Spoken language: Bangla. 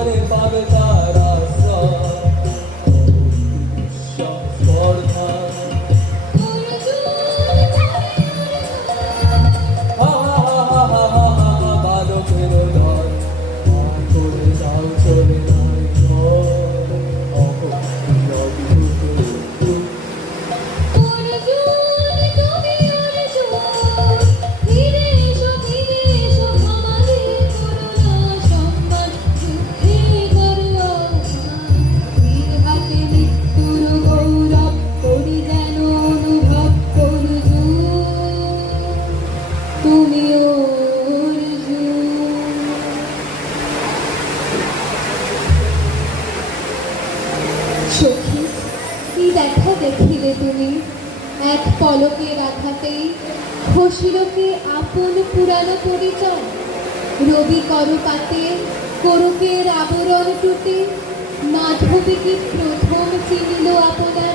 দ্বারে পাবে তার আশ্রয় স্পর্ধা বালকের দল করে যাও চলে নাই সখী, কি দেখা দেখিলে তুমি এক পলকের আঘাতেই খসিলকে আপন পুরানো পরিচয় রবি করপাতে কোরকের আবরণ টুটে মাধবী কি প্রথম চিনিল আপনার